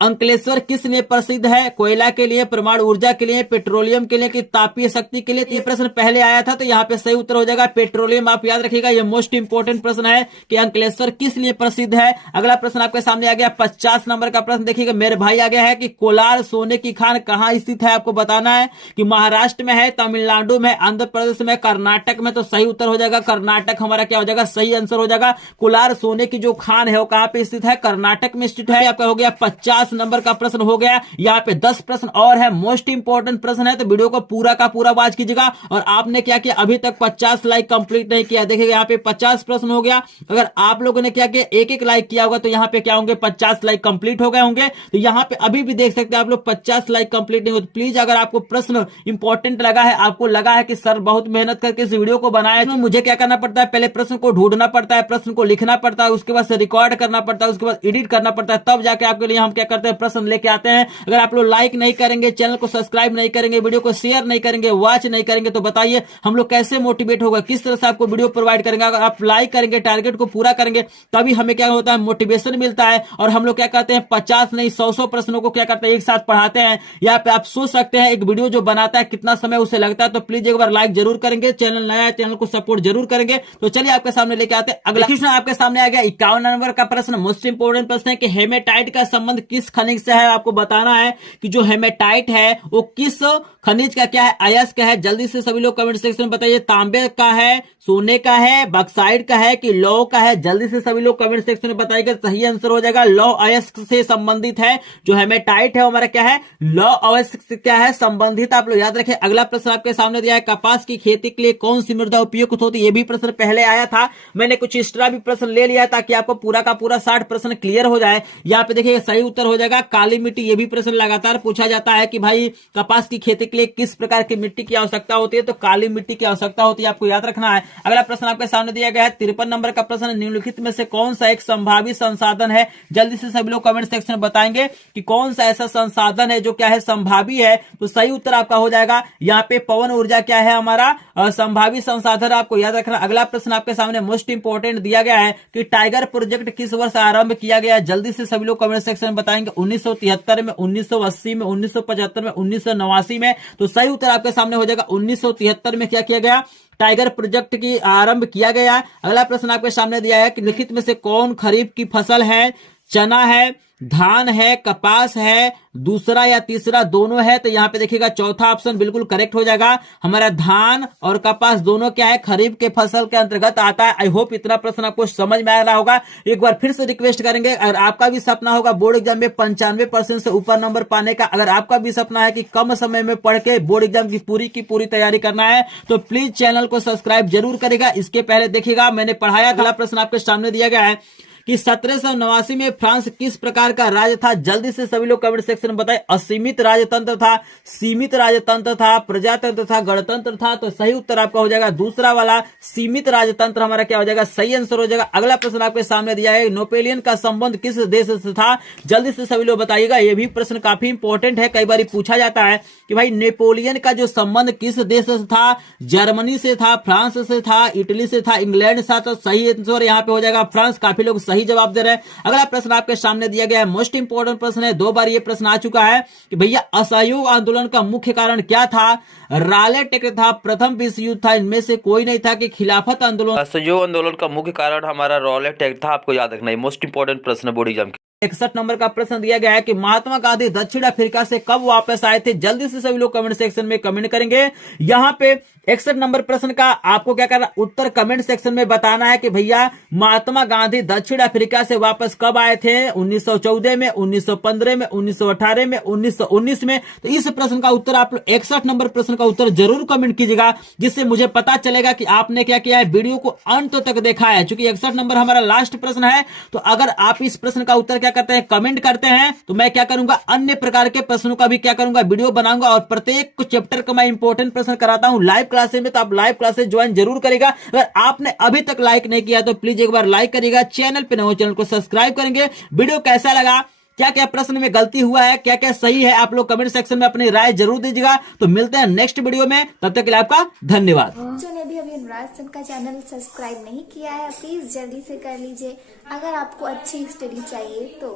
अंकलेश्वर किस लिए प्रसिद्ध है? कोयला के लिए, परमाणु ऊर्जा के लिए, पेट्रोलियम के लिए कि तापीय शक्ति के लिए? ये प्रश्न पहले आया था, तो यहाँ पे सही उत्तर हो जाएगा पेट्रोलियम। आप याद रखिएगा, ये मोस्ट इंपोर्टेंट प्रश्न है कि अंकलेश्वर किस लिए प्रसिद्ध है। अगला प्रश्न आपके सामने आ गया 50 नंबर का प्रश्न। देखिएगा मेरे भाई आ गया है कि कोलार सोने की खान कहाँ स्थित है? आपको बताना है कि महाराष्ट्र में है, तमिलनाडु में, आंध्र प्रदेश में, कर्नाटक में? तो सही उत्तर हो जाएगा कर्नाटक। हमारा क्या हो जाएगा, सही आंसर हो जाएगा। कोलार सोने की जो खान है वो कहाँ पे स्थित है? कर्नाटक में स्थित है। आपका हो गया 50 नंबर का प्रश्न हो गया। यहाँ पे 10 प्रश्न और है, मोस्ट इंपोर्टेंट प्रश्न है, तो वीडियो को पूरा का पूरा वॉच कीजिएगा। और आपने क्या किया, अभी तक 50 लाइक कंप्लीट नहीं किया। देखिएगा यहाँ पे 50 प्रश्न हो गया। अगर आप लोगों ने क्या किया, एक लाइक किया होगा तो यहाँ पे क्या होंगे, 50 लाइक कंप्लीट हो गए होंगे। तो यहाँ पे अभी भी देख सकते हैं आप लोग 50 लाइक कंप्लीट नहीं हो। तो प्लीज अगर आपको प्रश्न इंपॉर्टेंट लगा है, आपको लगा है कि सर बहुत मेहनत करके इस वीडियो को बनाया, तो मुझे क्या करना पड़ता है, पहले प्रश्न को ढूंढना पड़ता है, प्रश्न को लिखना पड़ता है, उसके बाद से रिकॉर्ड करना पड़ता है, उसके बाद एडिट करना पड़ता है, तब जाके आपके लिए हम क्या करते करते हैं प्रश्न लेके आते हैं। अगर आप लोग लाइक नहीं करेंगे, चैनल को सब्सक्राइब नहीं करेंगे, वीडियो को शेयर नहीं करेंगे, वॉच नहीं करेंगे, तो बताइए हम लोग कैसे मोटिवेट होगा, किस तरह से आपको वीडियो प्रोवाइड करेंगे। अगर आप लाइक करेंगे, टारगेट को पूरा करेंगे, तभी हमें क्या होता है, मोटिवेशन मिलता है। और हम लोग क्या करते हैं, 50 नहीं 100 प्रश्नों को क्या करते हैं, एक साथ पढ़ाते हैं। यहाँ पे आप सोच सकते हैं एक वीडियो जो बनाता है कितना समय उसे लगता है। तो प्लीज एक बार लाइक जरूर करेंगे, चैनल नया है चैनल को सपोर्ट जरूर करेंगे। तो चलिए आपके सामने लेके आते हैं अगला क्वेश्चन। आपके सामने आ गया 51 नंबर का प्रश्न, मोस्ट इंपोर्टेंट प्रश्न है कि हेमेटाइट का संबंध किस खनिज से है। आपको बताना है कि जो हेमेटाइट है वो किस खनिज का क्या है, अयस्क का है। जल्दी से सभी लोग कमेंट सेक्शन में बताइए, तांबे का है, सोने का है, बक्साइड का है कि लौह का है। जल्दी से सभी लोग कमेंट सेक्शन में बताइएगा, सही आंसर हो जाएगा लौह अयस्क से संबंधित है। जो हेमेटाइट है वो हमारा क्या है, लौह अयस्क से क्या है संबंधित। आप लोग याद रखें। अगला प्रश्न आपके सामने दिया है, कपास की खेती के लिए कौन सी मृदा उपयुक्त होती है। ये भी प्रश्न पहले आया था, मैंने कुछ एक्स्ट्रा भी प्रश्न ले लिया ताकि आपको पूरा का पूरा 60 प्रश्न क्लियर हो जाए। यहाँ पे देखिए सही उत्तर हो जाएगा काली मिट्टी। ये भी प्रश्न लगातार पूछा जाता है कि भाई कपास की खेती के लिए किस प्रकार की मिट्टी की आवश्यकता होती है, तो काली मिट्टी की आवश्यकता होती है, आपको याद रखना है। अगला प्रश्न आपके सामने दिया गया है 53 नंबर का प्रश्न, निम्नलिखित में से कौन सा एक संभावित संसाधन है। जल्दी से सभी लोग कमेंट सेक्शन में बताएंगे कि कौन सा ऐसा संसाधन है जो क्या है संभावी है। तो सही उत्तर आपका हो जाएगा यहाँ पे पवन ऊर्जा क्या है हमारा संभावित संसाधन, आपको याद रखना। अगला प्रश्न आपके सामने मोस्ट इंपोर्टेंट दिया गया है कि टाइगर प्रोजेक्ट किस वर्ष आरंभ किया गया है। जल्दी से सभी लोग कमेंट सेक्शन में बताएंगे, 1973 में, 1980 में, 1975 में, 1989 में। तो सही उत्तर आपके सामने हो जाएगा 1973 में क्या किया गया, टाइगर प्रोजेक्ट की आरंभ किया गया। अगला प्रश्न आपके सामने दिया है कि लिखित में से कौन खरीफ की फसल है, चना है, धान है, कपास है, दूसरा या तीसरा दोनों है। तो यहाँ पे देखिएगा चौथा ऑप्शन बिल्कुल करेक्ट हो जाएगा, हमारा धान और कपास दोनों क्या है खरीफ के फसल के अंतर्गत आता है। आई होप इतना प्रश्न आपको समझ में आ रहा होगा। एक बार फिर से रिक्वेस्ट करेंगे, अगर आपका भी सपना होगा बोर्ड एग्जाम में 95% से ऊपर नंबर पाने का, अगर आपका भी सपना है कि कम समय में पढ़ के बोर्ड एग्जाम की पूरी तैयारी करना है, तो प्लीज चैनल को सब्सक्राइब जरूर करेगा। इसके पहले देखिएगा मैंने पढ़ाया। अगला प्रश्न आपके सामने दिया गया है कि 1789 में फ्रांस किस प्रकार का राज्य था। जल्दी से सभी लोग कमेंट सेक्शन में बताएं, असीमित राजतंत्र था, सीमित राजतंत्र था, प्रजातंत्र था, गणतंत्र था। तो सही उत्तर आपका हो जाएगा दूसरा वाला सीमित राजतंत्र हमारा क्या हो जाएगा, सही आंसर हो जाएगा। अगला प्रश्न आपके सामने दिया है, नेपोलियन का संबंध किस देश से था। जल्दी से सभी लोग बताइएगा, यह भी प्रश्न काफी इंपॉर्टेंट है, कई बार पूछा जाता है कि भाई नेपोलियन का जो संबंध किस देश से था, जर्मनी से था, फ्रांस से था, इटली से था, इंग्लैंड से। तो सही आंसर यहाँ पे हो जाएगा फ्रांस। काफी लोग सही जवाब दे रहे हैं। अगला प्रश्न आपके सामने दिया गया है, मोस्ट इंपोर्टेंट प्रश्न है, 2 बार ये प्रश्न आ चुका है कि भैया असहयोग आंदोलन का मुख्य कारण क्या था। रॉलेट एक्ट था, प्रथम विश्व युद्ध था, इनमें से कोई नहीं था कि खिलाफत आंदोलन। असहयोग आंदोलन का मुख्य कारण हमारा रॉलेट एक्ट था, आपको याद रखना है, मोस्ट इंपोर्टेंट प्रश्न बोर्ड एग्जाम 61 नंबर का प्रश्न दिया गया है कि महात्मा गांधी दक्षिण अफ्रीका से कब वापस आए थे। जल्दी से सभी लोग कमेंट सेक्शन में कमेंट करेंगे। यहाँ पे 61 नंबर प्रश्न का आपको क्या करना, उत्तर कमेंट सेक्शन में बताना है कि भैया महात्मा गांधी दक्षिण अफ्रीका से वापस कब आए थे, 1914 में, 1915 में, 1918 में, 1919 में। तो इस प्रश्न का उत्तर आप 61 नंबर प्रश्न का उत्तर जरूर कमेंट कीजिएगा, जिससे मुझे पता चलेगा कि आपने क्या किया है, वीडियो को अंत तक देखा है। चूंकि 61 नंबर हमारा लास्ट प्रश्न है, तो अगर आप इस प्रश्न का उत्तर करते हैं, कमेंट करते हैं, तो मैं क्या करूंगा, अन्य प्रकार के प्रश्नों का भी क्या करूंगा, वीडियो बनाऊंगा। और प्रत्येक चैप्टर का मैं इंपॉर्टेंट प्रश्न कराता हूं लाइव क्लासेस में, तो आप लाइव क्लासेस ज्वाइन जरूर करेगा। अगर आपने अभी तक लाइक नहीं किया तो प्लीज एक बार लाइक करिएगा, चैनल पे नए हो चैनल को सब्सक्राइब करेंगे। वीडियो कैसा लगा, क्या क्या प्रश्न में गलती हुआ है, क्या क्या सही है, आप लोग कमेंट सेक्शन में अपनी राय जरूर दीजिएगा। तो मिलते हैं नेक्स्ट वीडियो में, तब तक के लिए आपका धन्यवाद। जो ने भी अभी अनुराग सर का चैनल सब्सक्राइब नहीं किया है, प्लीज जल्दी से कर लीजिए। अगर आपको अच्छी स्टडी चाहिए तो